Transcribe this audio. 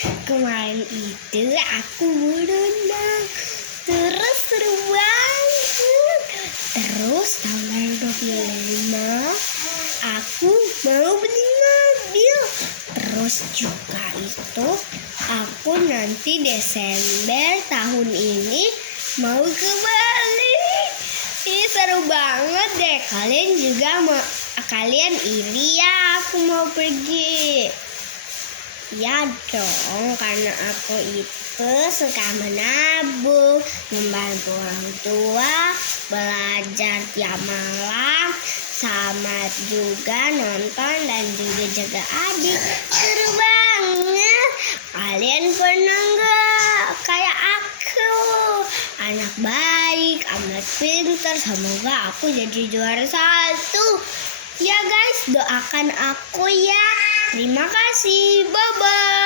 Kemarin itu aku berenang, terus seru banget. Terus tanggal 25 aku mau beli mobil. Terus juga itu aku nanti Desember tahun ini mau ke Bali. Ih, seru banget deh. Kalian iri ya aku mau pergi. Ya dong, karena aku itu suka menabung, membantu orang tua, belajar tiap malam, sama juga nonton dan juga jaga adik. Seru banget. Kalian pernah nggak kayak aku? Anak baik, amat pintar. Semoga aku jadi juara 1. Ya guys, doakan aku ya. Terima kasih. Bye-bye.